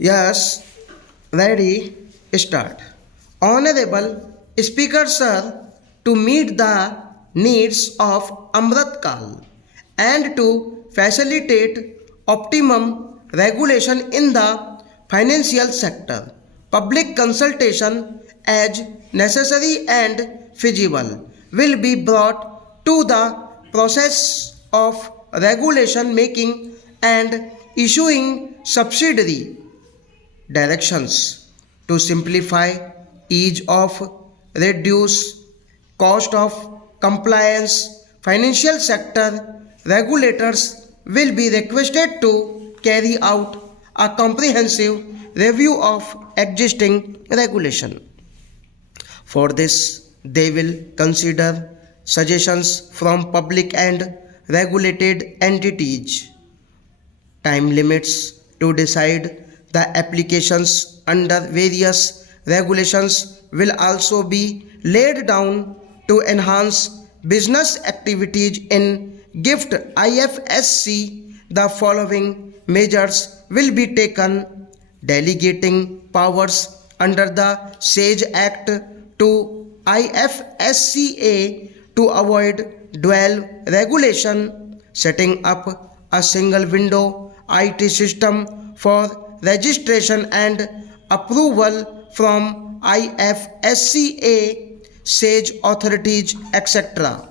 Yes, ready, start. Honorable Speaker Sir, to meet the needs of Amrit Kal and to facilitate optimum regulation in the financial sector, public consultation as necessary and feasible will be brought to the process of regulation making and issuing subsidiary directions to simplify, ease of, reduce cost of compliance. Financial sector regulators will be requested to carry out a comprehensive review of existing regulation. For this, they will consider suggestions from public and regulated entities, time limits to decide the applications under various regulations will also be laid down to enhance business activities in gift IFSC. The following measures will be taken: delegating powers under the SAGE Act to IFSCA to avoid dual regulation, setting up a single window IT system for registration and approval from IFSCA, SAGE authorities, etc.,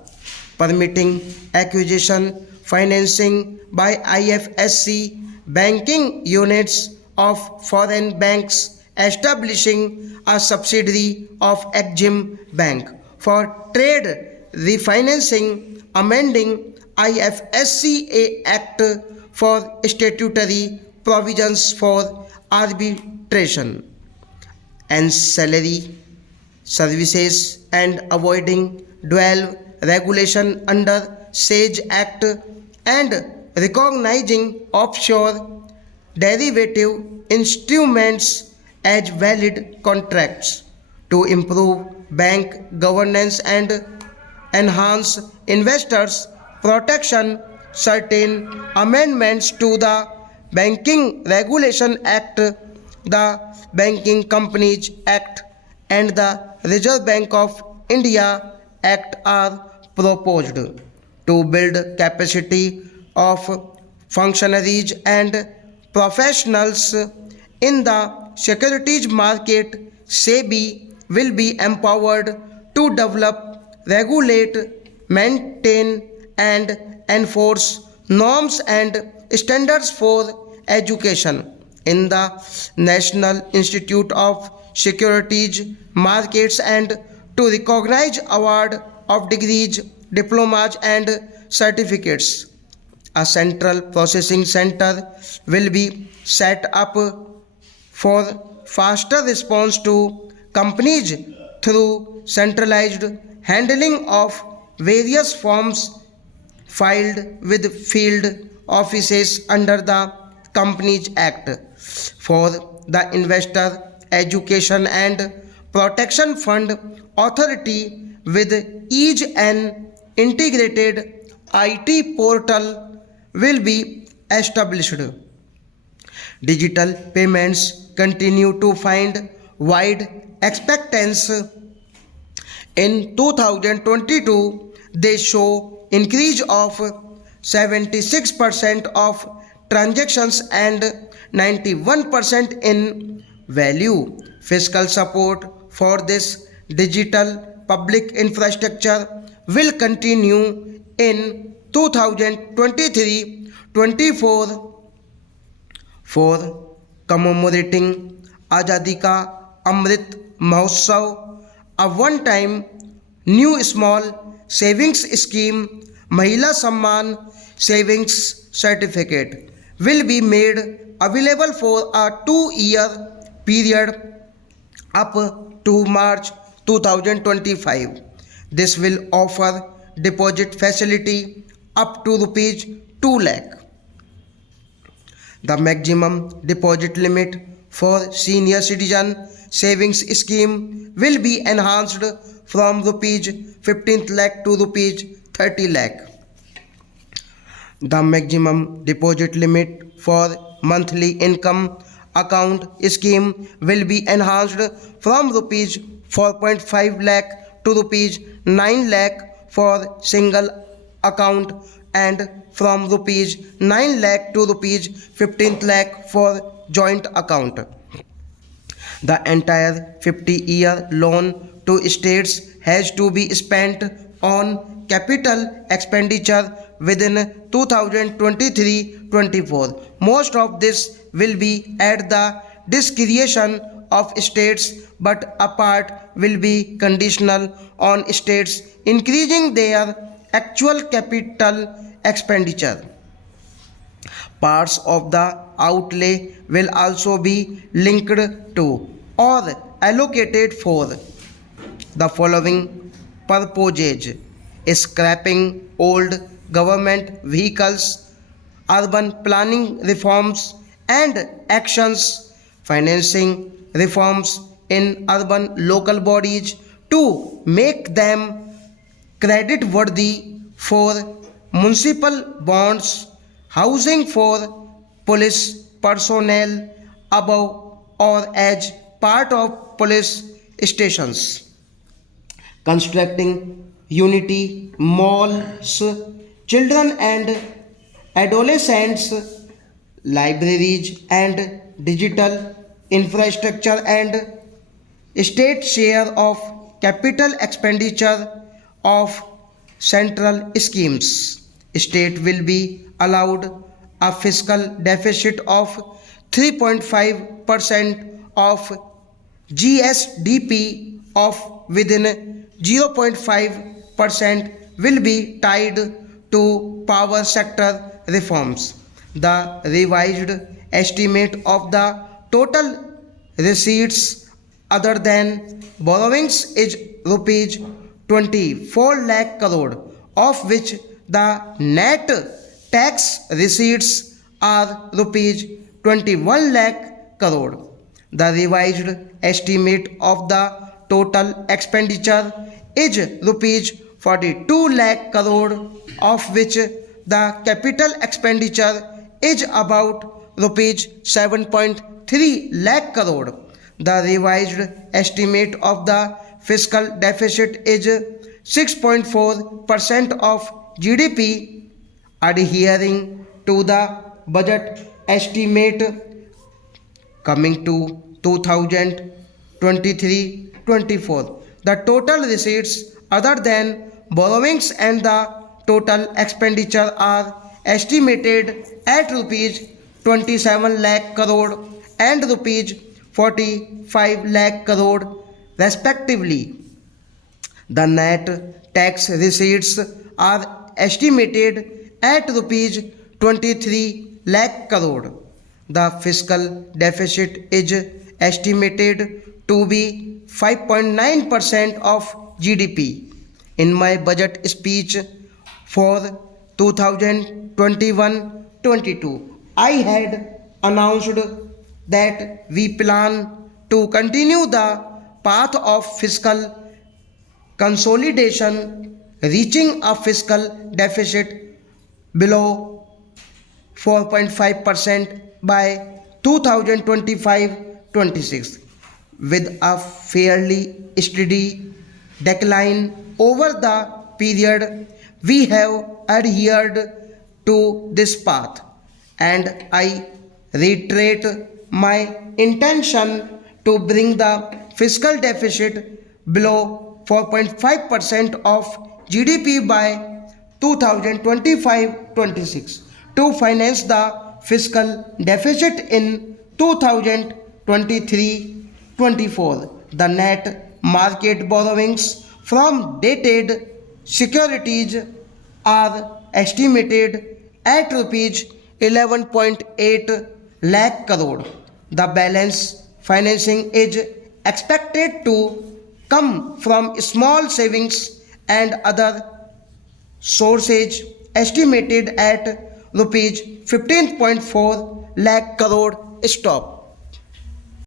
permitting acquisition, financing by IFSC banking units of foreign banks, establishing a subsidiary of Exim Bank for trade refinancing, amending IFSCA Act for statutory provisions for arbitration, ancillary services, and avoiding dual regulation under SAGE Act, and recognizing offshore derivative instruments as valid contracts to improve bank governance and enhance investors' protection. Certain amendments to the Banking Regulation Act, the Banking Companies Act, and the Reserve Bank of India Act are proposed to build capacity of functionaries and professionals in the securities market. SEBI will be empowered to develop, regulate, maintain, and enforce norms and standards for education in the National Institute of Securities Markets and to recognize award of degrees, diplomas, and certificates. A central processing center will be set up for faster response to companies through centralized handling of various forms filed with field offices under the Companies Act. For the Investor Education and Protection Fund Authority with each an integrated IT portal will be established. Digital payments continue to find wide acceptance. In 2022, they show increase of 76% of transactions and 91% in value. Fiscal support for this digital public infrastructure will continue in 2023-24 for commemorating Azadi Ka Amrit Mahotsav. A one-time new small savings scheme, Mahila Samman Savings Certificate, will be made available for a 2-year period up to March 2025. This will offer deposit facility up to rupees 2 lakh. The maximum deposit limit for senior citizen savings scheme will be enhanced from rupees 15 lakh to rupees 30 lakh. The maximum deposit limit for monthly income account scheme will be enhanced from rupees 4.5 lakh to rupees 9 lakh for single account and from rupees 9 lakh to rupees 15 lakh for joint account. The entire 50-year loan to states has to be spent on capital expenditure within 2023-24. Most of this will be at the discretion of states, but a part will be conditional on states increasing their actual capital expenditure. Parts of the outlay will also be linked to or allocated for the following purposes: scrapping old government vehicles, urban planning reforms and actions, financing reforms in urban local bodies to make them credit worthy, for municipal bonds, housing for police personnel above or as part of police stations, constructing unity malls, children and adolescents, libraries and digital infrastructure and state share of capital expenditure of central schemes. State will be allowed a fiscal deficit of 3.5% of GSDP of within 0.5% will be tied to power sector reforms. The revised estimate of the total receipts other than borrowings is rupees 24 lakh crore, of which the net tax receipts are rupees 21 lakh crore. The revised estimate of the total expenditure is rupees 42 lakh crore, of which the capital expenditure is about rupees 7.3 lakh crore. The revised estimate of the fiscal deficit is 6.4% of GDP, adhering to the budget estimate. Coming to 2023-24, the total receipts other than borrowings and the total expenditure are estimated at rupees 27 lakh crore and rupees 45 lakh crore respectively. The net tax receipts are estimated at rupees 23 lakh crore. The fiscal deficit is estimated to be 5.9% of GDP. In my budget speech for 2021-22, I had announced that we plan to continue the path of fiscal consolidation, reaching a fiscal deficit below 4.5% by 2025-26, with a fairly steady decline over the period. We have adhered to this path, and I reiterate my intention to bring the fiscal deficit below 4.5% of GDP by 2025-26 to finance the fiscal deficit in 2023-24. The net market borrowings from dated securities are estimated at rupees 11.8 lakh crore. The balance financing is expected to come from small savings and other sources estimated at rupees 15.4 lakh crore. Stop.